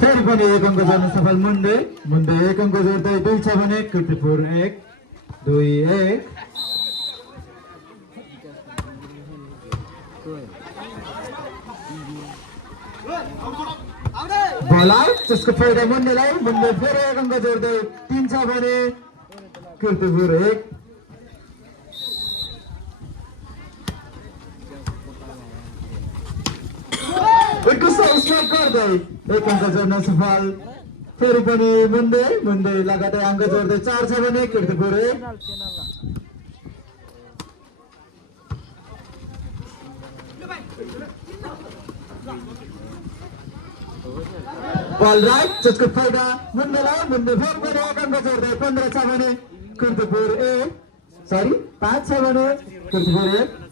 फेरि पनि एक अङ्क जोड्न सफल मुन्डे एक अङ्क जोड्दै 2 छ भने कीर्तिपुर 1 2-1 बल आउट त्यसको फाइदा मुन्डेलाई मुन्डे फेरि एक अङ्क जोड्दै 3 छ भने कीर्तिपुर 1 स्ट्राइक गर्दै एक अङ्क जोड्न सफल फेरि पनि मुन्डे लगातार अङ्क जोड्दै 4 छ भने कीर्तिपुर 1 बल राइट त्यसको फाइदा मुन्डेलाई मुन्डे फेरि पनि एक अङ्क जोड्दै 15 छ भने कीर्तिपुर 1 सरी 5 छ भने कीर्तिपुर 1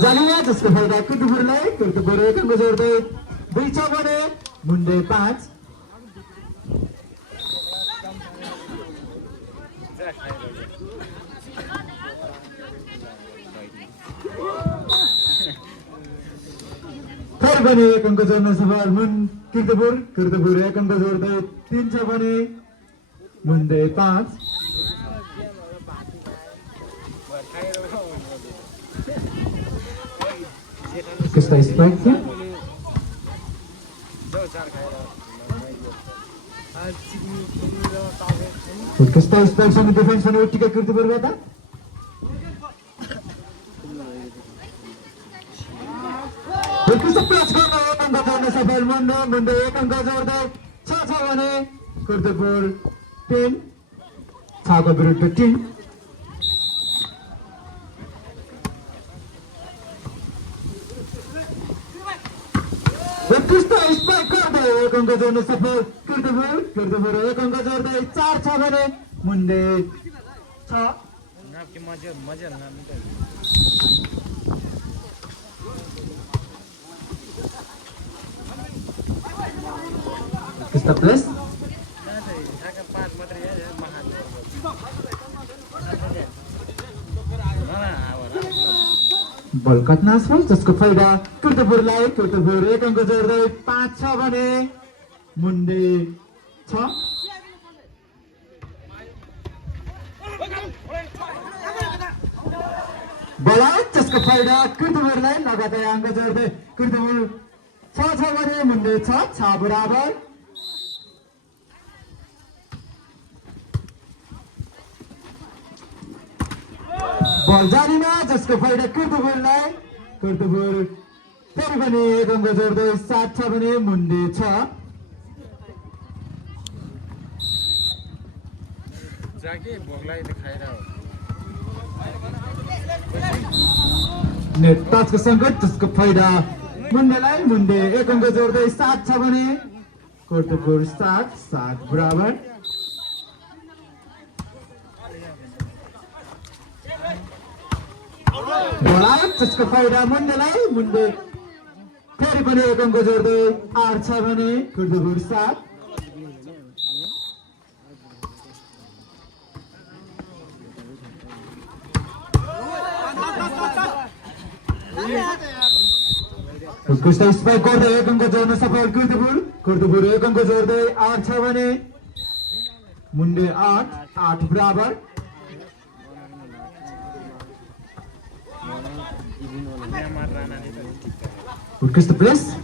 जानिया त्यसको फाइदा कीर्तिपुरलाई कीर्तिपुर एक अङ्क जोड्दै 2 छ भने मुन्डे 5 फेरि पनि एक अङ्क जोड्न सफल कीर्तिपुर एक अङ्क जोड्दै 3 छ भने मुन्डे 5 किसका स्ट्राइक था किसका स्ट्राइक से डिफेंस ने टिका कीर्तिपुर का था किसका प्लस करना एक अंक जोड़ने सफल मुंडे एक अंक जोड़ते 6 छ भने कीर्तिपुर 10 6 को विरुद्ध 3 एक अङ्क जोड्न सफल कीर्तिपुर एक अङ्क जोड्दै 4 छ भने मुन्डे 6 किसका प्लस बल कट्न सफल त्यसको फाइदा कीर्तिपुरलाई कीर्तिपुर एक अङ्क जोड्दै 5 छ भने मुन्डे 6 बल आउट त्यसको फाइदा कीर्तिपुरलाई लगातार अङ्क जोड्दै कीर्तिपुर 6 छ भने मुन्डे 6 बराबर बल जानिन जसको फाइदा कीर्तिपुरलाई कीर्तिपुर फेरि पनि एक अङ्क जोड्दै 7 छ भने मुन्डे 6 नेट टचको सङ्कट त्यसको फाइदा मुन्डेलाई मुन्डे एक अङ्क जोड्दै 7 छ भने कीर्तिपुर 7 बराबर बोला त्यसको फाइदा मुन्डेलाई मुन्डे फेरि पनि एक अङ्क जोड्दै 8 छ भने कीर्तिपुर 7 उसको स्पाइक गर्दै एक अङ्क जोड्न सफल कीर्तिपुर एक अङ्क जोड्दै 8 छ भने मुन्डे 8 बराबर Urkista plus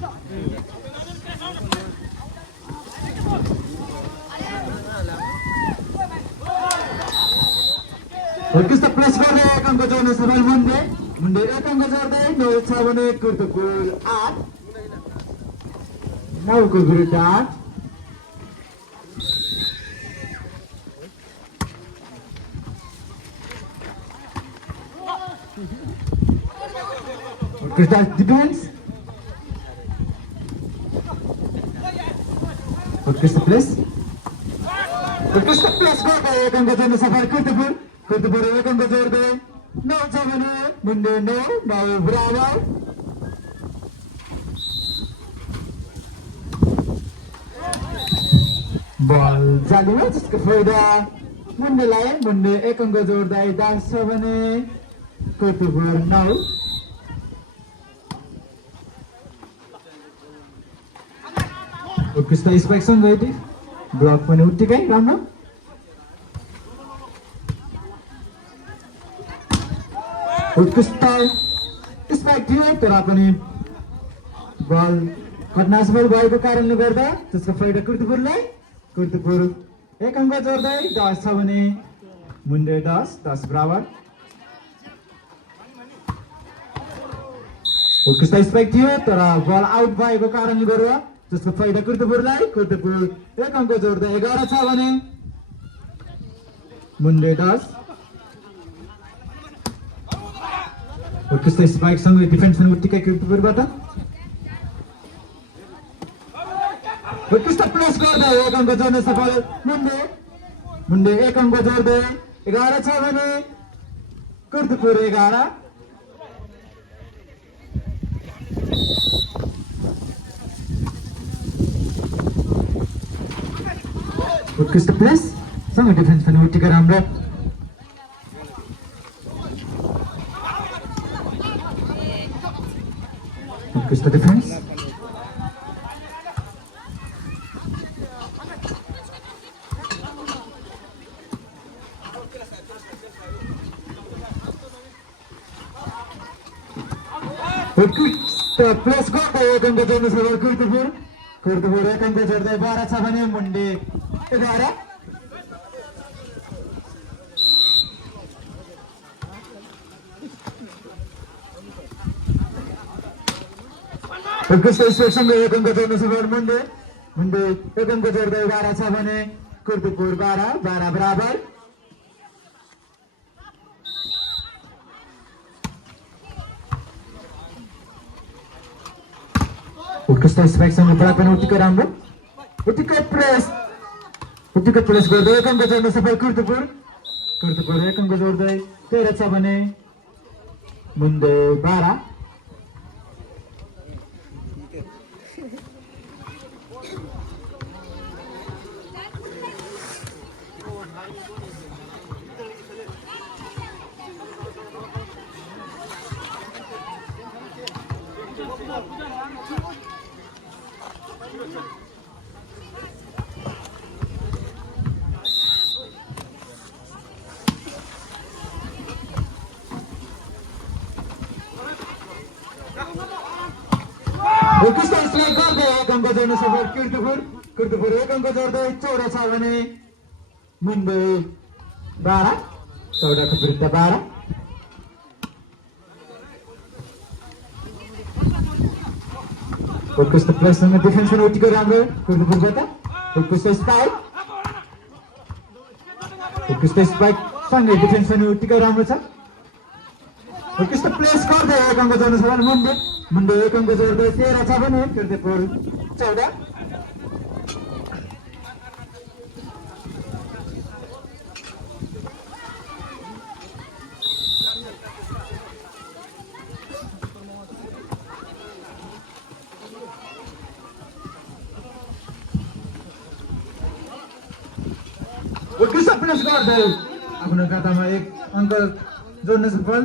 Urkista plus गर्दै एक अङ्क जोड्न सफल मुन्डे एक अङ्क जोड्दै 9 छ भने कीर्तिपुर 8 9 को विरुद्ध 8 Urkista defense Urkista plus गर्दै एक अङ्क जोड्न सफल कीर्तिपुर एक अङ्क जोड्दै 9 छ भने मुन्डे 9 बराबर। बल जालीमा जसको फाइदा मुन्डेलाई। मुन्डे 1 अङ्क जोड्दै 10 छ भने कीर्तिपुर 9। उत्कृष्ट स्पाइक सँगै ब्लक पनि उत्तिकै राम्रो। उत्कृष्ट स्पाइक थियो तर पनि बल घटनासफल भएको कारणले गर्दा त्यसको फाइदा कीर्तिपुरलाई। कीर्तिपुर 1 अङ्क जोड्दै 10 छ भने मुन्डे 10 बराबर। उत्कृष्ट स्पाइक थियो तर बल आउट भएको कारणले गर्दा त्यसको फाइदा कीर्तिपुरलाई। कीर्तिपुर 1 अङ्क जोड्दै 11 छ भने मुन्डे 10। उत्कृष्ट स्पाइक सँगै डिफेन्स पनि उत्तिकै कीर्तिपुरबाट। उत्कृष्ट प्लेस गर्दै 1 अङ्क जोड्न सफल मुन्डे 1 अङ्क जोड्दै 11 छ भने कीर्तिपुर 11। उत्कृष्ट प्लेस सँगै डिफेन्स पनि उत्तिकै राम्रो। उत्कृष्ट डिफेन्स। उत्कृष्ट प्लेस गर्दै 1 अङ्क जोड्न सफल कीर्तिपुर। कीर्तिपुर 1 अङ्क जोड्दै 12 छ भने मुन्डे 11। उत्कृष्ट स्पाइक सँगै 1 अङ्क जोड्न सफल मुन्डे 1 अङ्क जोड्दै 12 छ भने कीर्तिपुर 12 बराबर। उत्कृष्ट स्पाइक सँगै ब्लक पनि उत्तिकै राम्रो। उत्तिकै प्रेस गर्दै 1 अङ्क जोड्न सफल कीर्तिपुर। 1 अङ्क जोड्दै 13 छ भने मुन्डे 12। उत्कृष्ट स्ट्राइक गर्दै 1 अङ्क जोड्न सफल कीर्तिपुर। 1 अङ्क जोड्दै 14 छ भने मुन्डे 12। 14 को विरुद्ध 12। उत्कृष्ट प्लेससँग डिफेन्स पनि उत्तिकै राम्रो कीर्तिपुरबाट। उत्कृष्ट स्पाइक सँगै डिफेन्स पनि उत्तिकै राम्रो छ। उत्कृष्ट प्लेस गर्दै 1 अङ्क जोड्न सफल मुन्डे 1 अङ्क जोड्दै 13 छ भने कीर्तिपुर 14। उत्कृष्ट प्लेस गर्दै आफ्नो खातामा 1 अङ्क जोड्न सफल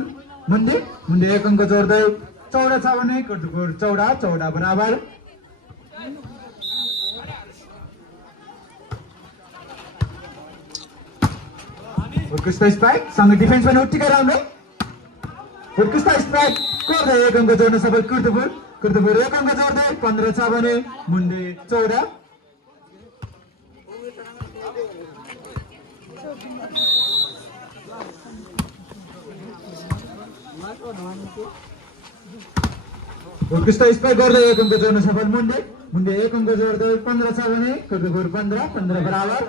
मुन्डे 1 अङ्क जोड्दै 14 छ भने कीर्तिपुर 14 बराबर। उत्कृष्ट स्पाइक सँगै डिफेन्स पनि उत्तिकै राम्रो। उत्कृष्ट स्पाइक गर्दै 1 अङ्क जोड्न सफल कीर्तिपुर। 1 अङ्क जोड्दै 15 छ भने मुन्डे 14। उत्कृष्ट स्पाइक गर्दै 1 अङ्क जोड्न सफल मुन्डे 1 अङ्क जोड्दै 15 छ भने कीर्तिपुर 15 बराबर।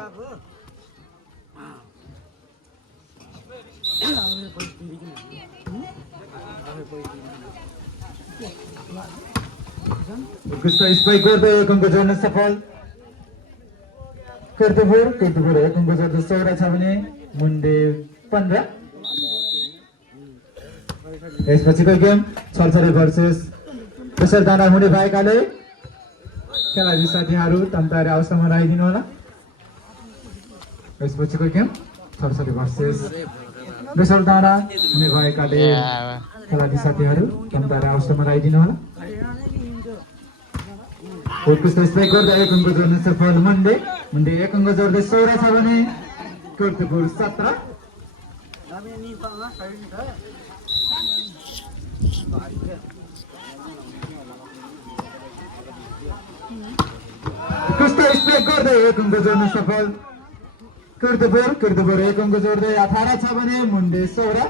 उत्कृष्ट स्पाइक गर्दै 1 अङ्क जोड्न सफल कीर्तिपुर। 1 अङ्क जोड्दै 14 छ भने मुन्डे 15। यसपछिको गेम छरछरी भर्सेस बेसरदाना हुने भएकाले खेलाडी साथीहरू तन्ताएर अवस्थामा राखिदिनु होला। यसपछिको गेम छरछरी भर्सेस बेसरदाना हुने भएकाले खेलाडी साथीहरू तन्ताएर अवस्थामा राखिदिनु होला। उत्कृष्ट स्ट्राइक गर्दा एक अङ्क जोड्न सफल मुन्डे एक अङ्क जोड्दै 16 छ भने कीर्तिपुर 17। उत्कृष्ट स्ट्राइक गर्दै एक अङ्क जोड्न सफल कीर्तिपुर एक अङ्क जोड्दै 18 छ भने मुन्डे 16।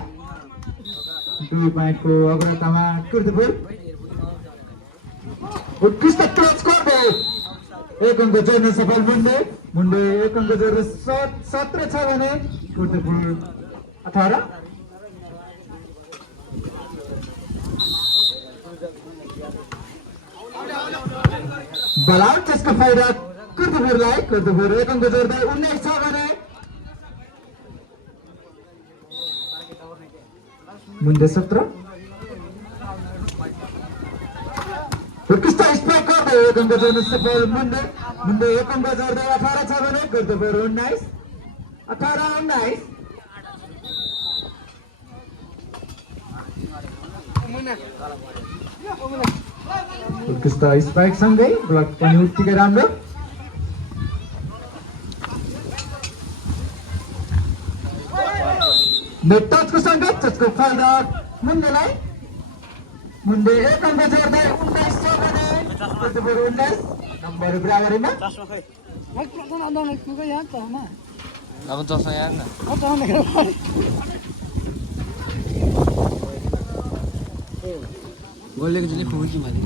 2 पोइन्टको अग्रतामा कीर्तिपुर। उत्कृष्ट क्याच गर्दै एक अङ्क जोड्न सफल मुन्डे एक अङ्क जोड्दै 17 छ भने कीर्तिपुर 18। बलाउट त्यसको फाइदा कीर्तिपुरलाई। कीर्तिपुर एक अङ्क जोड्दै 19 छ भने मुन्डे 17। उत्कृष्ट स्ट्राइक गर्दै एक अङ्क जोड्न सफल मुन्डे एक अङ्क जोड्दै 18 छ भने कीर्तिपुर 19। 18-19। उत्कृष्ट स्ट्राइक सँगै ब्लक पनि उत्तिकै राम्रो। नेट टचको सङ्गत त्यसको फाइदा मुन्डेलाई। मुन्डे एक अङ्क जोड्दै 19 छ भने कीर्तिपुर 19। नम्बर बराबरीमा। बोलेको चाहिँ खुसी भयो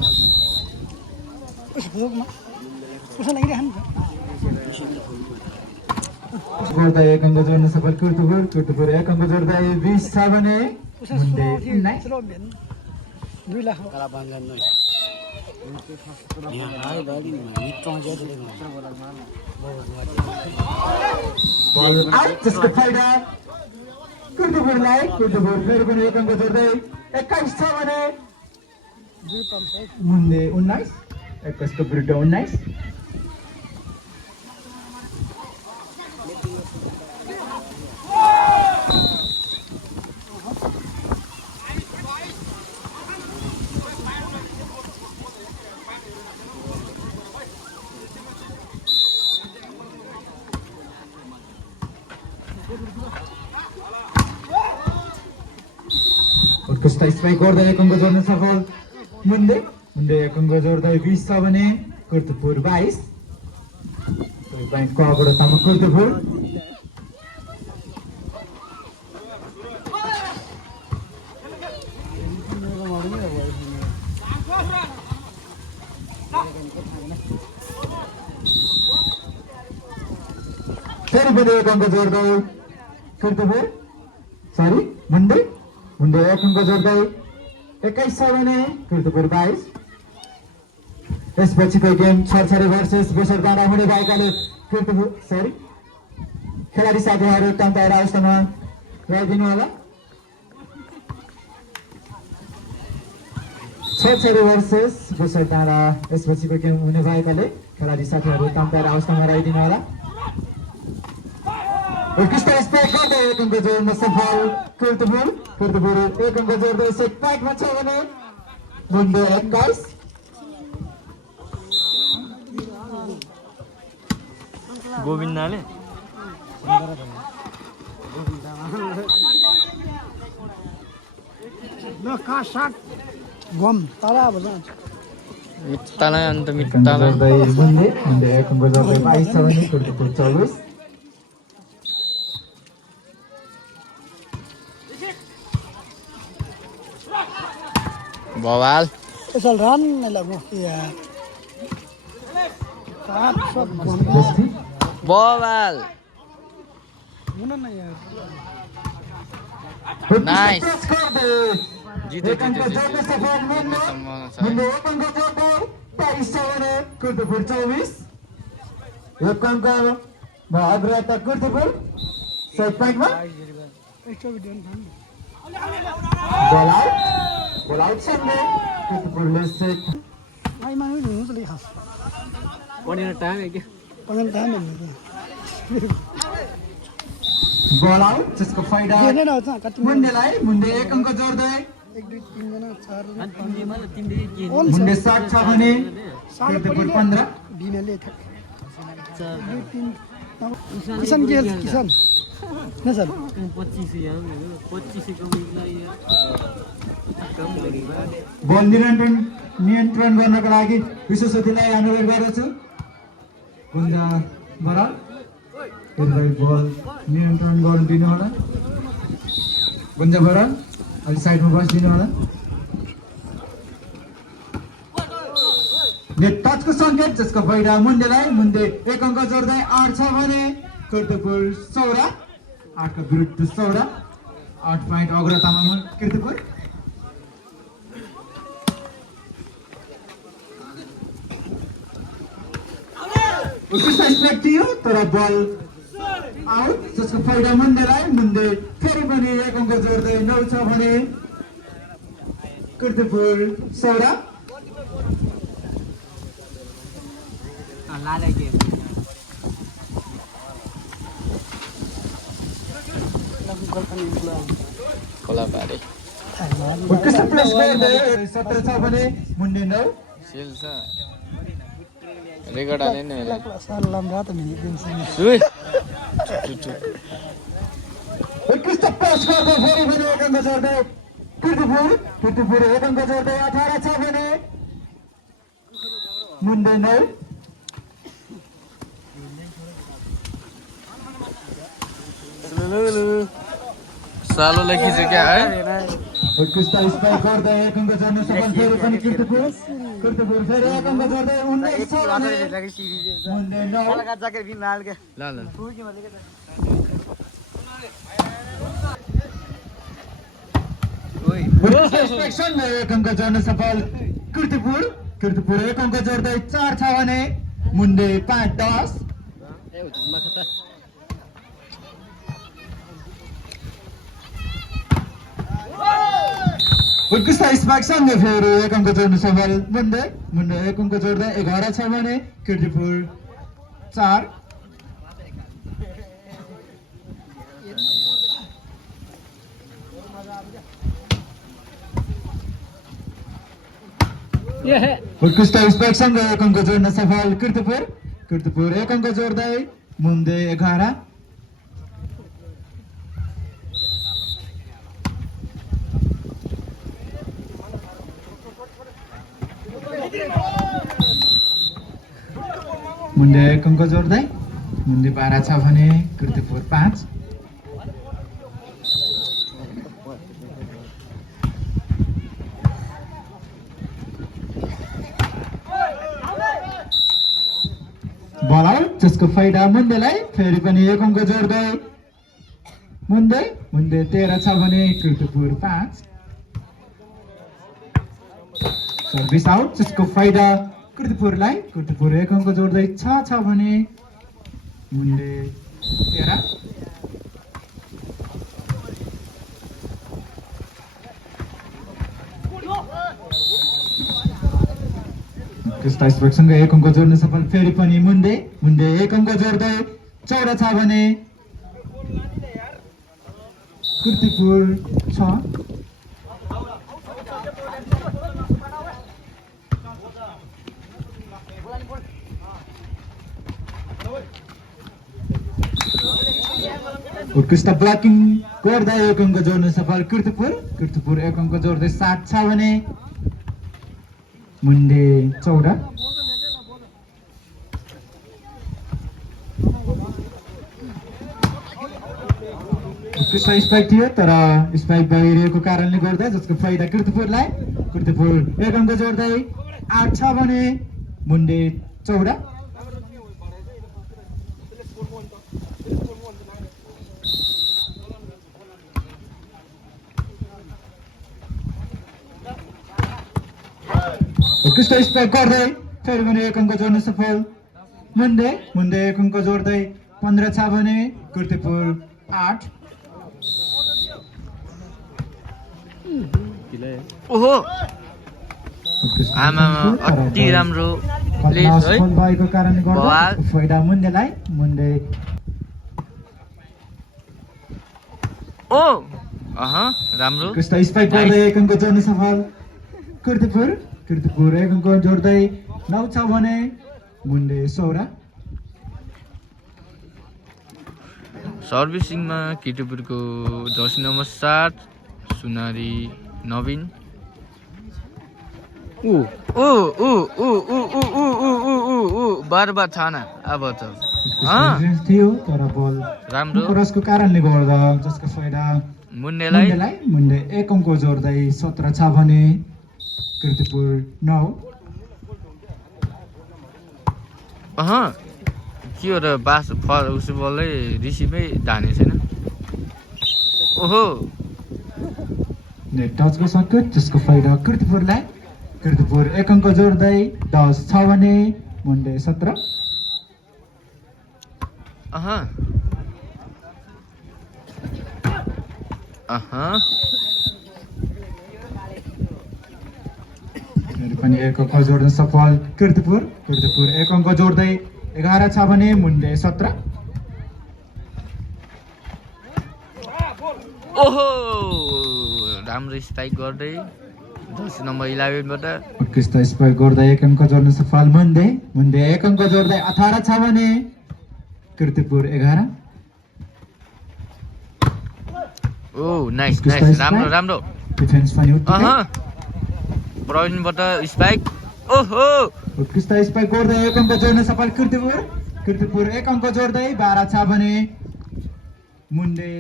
गर्दा एक अङ्क जोड्न सफल कीर्तिपुर एक अङ्क जोड्दै 20 छ भने मुन्डे 19। बल आउट त्यसको फाइदा कीर्तिपुरलाई। कीर्तिपुर फेरि पनि एक अङ्क जोड्दै 21 छ भने मुन्डे 19। 21 को विरुद्ध 19। उत्कृष्ट स्ट्राइक गर्दै एक अङ्क जोड्न सफल मुन्डे एक अङ्क जोड्दै 20 छ भने कीर्तिपुर 22। पोइन्टको अग्रतामा कीर्तिपुर। फेरि पनि एक अङ्क जोड्दै कीर्तिपुर मुन्डे एक अङ्क जोड्दै 21 छ भने कीर्तिपुर 22। यसपछिको गेम छरछरी भर्सेस बेसरदाना हुने भएकाले कीर्तिपुर खेलाडी साथीहरू तन्ताएर अवस्थामा राखिदिनु होला। छरछरी भर्सेस बेसरदाना यसपछिको गेम हुने भएकाले खेलाडी साथीहरू तन्ताएर अवस्थामा राखिदिनु होला। उत्कृष्ट स्ट्राइक गर्दै एक अङ्क जोड्न सफल कीर्तिपुर एक अङ्क जोड्दै 7 पोइन्टमा छ भने मुन्डे 21। गोविन्दले मित्ताला अन्त मित्ताला मुन्डे एक अङ्क जोड्दै 22 छ भने कीर्तिपुर 24। बवाल चल रन लगो यार सात शॉट बवाल मुना ना यार नाइस जिते मुन्डे एक अङ्क जोड्दै 22 छ भने कीर्तिपुर 24। एक अङ्कमा अग्रता कीर्तिपुर 7 पोइन्टमा। बल आउट आउटसँगै कीर्तिपुरले सेट आइमा हुनु चाहिँ खास पढेर टाइम क्या पढ्न टाइम बल आउट जसको फाइदा मुन्डेलाई मुन्डे 1 अङ्क जोड्दै 1 2 3 जना 4 मुन्डे 60 छ भने कीर्तिपुर 15 बिनाले ठक 2 3 किसान गेल किसान न सर 25 यार 25 बल नियन्त्रण गर्नको लागि विश्वसतीलाई अनुरोध गर्दछु गुन्जा बराल त्यसलाई बल नियन्त्रण गर्न दिनु होला गुन्जा बराल अलि साइडमा बसिदिनु होला नेट टचको सङ्केत जसको फाइदा मुन्डेलाई मुन्डे 1 अङ्क जोड्दै 8 छ भने कीर्तिपुर 16 8 को विरुद्ध 16 8 पोइन्ट अग्रतामा कीर्तिपुर उत्कृष्ट स्ट्राइक थियो तर बल आउट जसको फाइदा मुन्डेलाई मुन्डे फेरि पनि 1 अङ्क जोड्दै 9 छ भने कीर्तिपुर 16 लाले के खोला पारे उत्कृष्ट प्लेस गर्दै 17 छ भने मुन्डे 9 सेल छ रेकर्ड आले नि लम्बा त मिनि दिन सुई उत्कृष्ट प्लेस गर्दै फेरि पनि 1 अङ्क जोड्दै कीर्तिपुर 1 अङ्क जोड्दै 18 छ भने मुन्डे 9 सालो लेखी चाहिँ क्या है उत्कृष्ट स्ट्राइक गर्दै 1 अङ्क जोड्न सफल फेरि पनि कीर्तिपुर फेरि 1 अङ्क जोड्दै 19 छ भने मुन्डे 9 ल ल एक्सपेक्सन 1 अङ्क जोड्न सफल कीर्तिपुर 1 अङ्क जोड्दै 4 छ भने मुन्डे 5 10 उत्कृष्ट स्पाइक सँगै फेरि 1 अङ्क जोड्न सफल मुन्डे 1 अङ्क जोड्दै 11 छ भने कीर्तिपुर 4 उत्कृष्ट स्पाइक सँगै 1 अङ्क जोड्न सफल कीर्तिपुर 1 अङ्क जोड्दै मुन्डे 11 मुन्डे 1 अङ्क जोड्दै मुन्डे 12 छ भने कीर्तिपुर 5 बल आउट जसको फाइदा मुन्डेलाई फेरि पनि 1 अङ्क जोड्दै मुन्डे 13 छ भने कीर्तिपुर 5 सर्भिस आउट जसको फाइदा कीर्तिपुर 1 अङ्क जोड्दै 6 छ भने मुन्डे 13 सँगै 1 अङ्क जोड्न सफल फेरि पनि मुन्डे 1 अङ्क जोड्दै 14 छ भने कीर्तिपुर 6 उत्कृष्ट ब्लकिङ गर्दा 1 अङ्क जोड्न सफल कीर्तिपुर 1 अङ्क जोड्दै 7 छ भने मुन्डे 14 उत्कृष्ट स्पाइक थियो तर स्पाइक बाहिरिएको कारणले गर्दा जसको फाइदा कीर्तिपुर 1 अङ्क जोड्दै 8 छ भने मुन्डे 14 उत्कृष्ट स्पाइक गर्दै फेरि पनि 1 अङ्क जोड्न सफल मुन्डे 1 अङ्क जोड्दै 15 छ भने कीर्तिपुर 8 ओहो आमामा अति राम्रो प्लेस है भएको कारणले गर्दा बवाल। फाइदा मुन्डेलाई मुन्डे ओ राम्रो कृष्ण स्पाइक गर्दै एक अङ्क जोड्न सफल कीर्तिपुर एक अङ्क जोड्दै 9 छ भने मुन्डे 16 सर्भिसिङमा कीर्तिपुरको जर्सी नम्बर 7 सुनारी नवीन बार छाना अब त थियो तर बल राम्रो क्रसको कारणले गर्दा जसको फाइदा मुन्डेलाई मुन्डे एक अङ्क जोड्दै 17 छ भने कीर्तिपुर 9 के हो र बास उसो बलै रिसिभै धाने छैन ओहो नेट टचको सङ्केत जसको फाइदा कीर्तिपुर एक अङ्क जोड्दै 10 छ भने मुन्डे 17 पनि एक अङ्क जोड्न सफल कीर्तिपुर एक अङ्क जोड्दै 11 छ भने मुन्डे 17 ओहो राम्रो स्पाइक गर्दै जर्सी नम्बर 11 बाट कृष्ण स्पाइक गर्दै एक अङ्क जोड्न सफल मुन्डे एक अङ्क जोड्दै 18 छ भने कीर्तिपुर 11 ओ नाइस राम्रो डिफेन्स पनि प्रवीणबाट स्पाइक ओहो कृष्ण स्पाइक गर्दै एक अङ्क जोड्न सफल कीर्तिपुर एक अङ्क जोड्दै 12 छ भने मुन्डे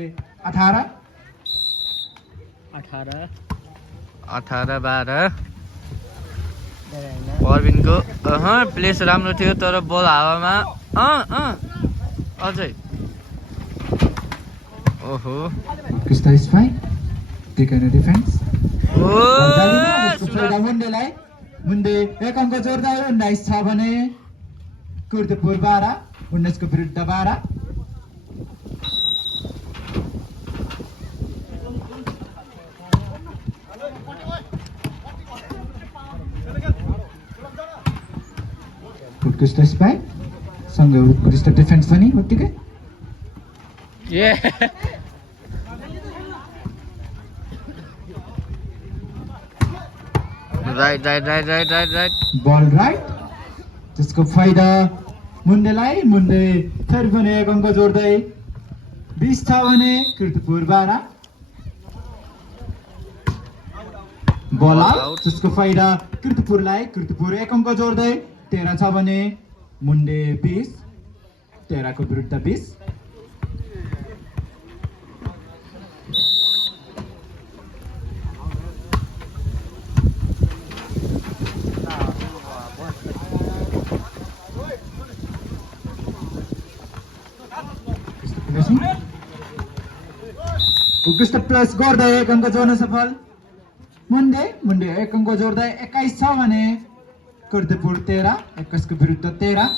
18 12 प्रवीणको प्लेस राम्रो थियो तर बल हावामा अझै ओहो कृष्ण स्पाइक टेकन डिफेन्स मुन्डे एक अङ्क जोड्दा 19 छ भने कीर्तिपुर 12 19 को विरुद्ध 12 उत्कृष्ट स्पाइक सँगै उत्कृष्ट डिफेन्स पनि उत्तिकै राइट बल राइट त्यसको फाइदा मुन्डे फेरि पनि एक अङ्क जोड्दै 20 छ भने कीर्तिपुर 12 बल आउट त्यसको फाइदा कीर्तिपुर एक अङ्क जोड्दै 13 छ भने मुन्डे 20 13 को विरुद्ध 20 उत्कृष्ट प्लस गर्दै एक अङ्क जोड्न सफल मुन्डे एक अङ्क जोड्दै 21 छ भने कीर्तिपुर 13 21 को विरुद्ध 13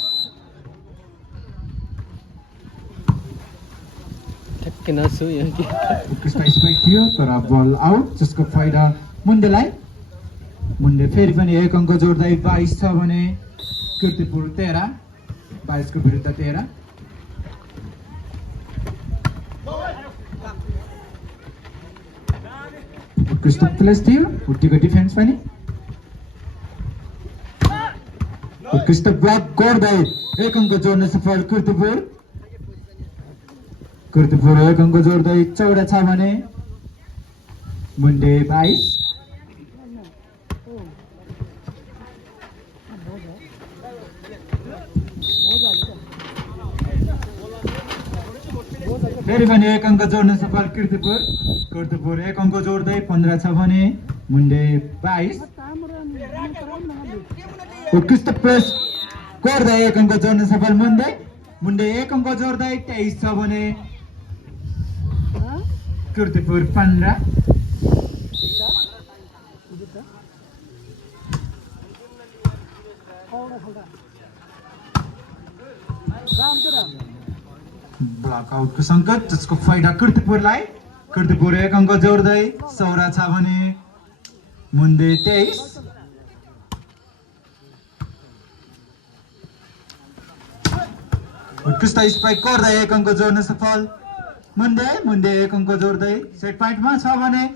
उत्कृष्ट स्पाइक थियो तर बल आउट जसको फाइदा मुन्डे फेरि पनि एक अङ्क जोड्दै 22 छ भने कीर्तिपुर 13 22 को विरुद्ध 13 उत्कृष्ट प्लेस थियो उत्तिको डिफेन्स पनि उत्कृष्ट ब्लक गर्दै एक अङ्क जोड्न सफल कीर्तिपुर एक अङ्क जोड्दै 14 छ भने मुन्डे 22 फेरि पनि एक अङ्क जोड्न सफल कीर्तिपुर एक अङ्क जोड्दै 15 छ भने मुन्डे 22 उत्कृष्ट प्रेस गर्दै एक अङ्क जोड्न सफल मुन्डे एक अङ्क जोड्दै 23 छ भने कीर्तिपुर 15 ब्लकआउटको सङ्कट जसको फाइदा कीर्तिपुर एक अङ्क जोड्दै 16 छ भने मुन्डे 23। उत्कृष्ट स्पाइक गर्दै 1 अङ्क जोड्न सफल मुन्डे 1 अङ्क जोड्दै सेट पोइन्टमा छ भने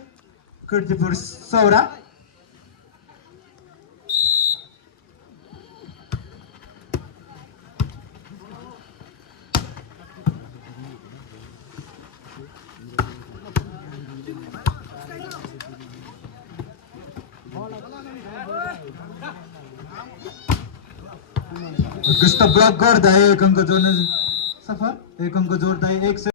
कीर्तिपुर सौरा। उत्कृष्ट ब्लक गर्दै 1 अङ्क जोड्न सफल 1 अङ्क जोड्दै 1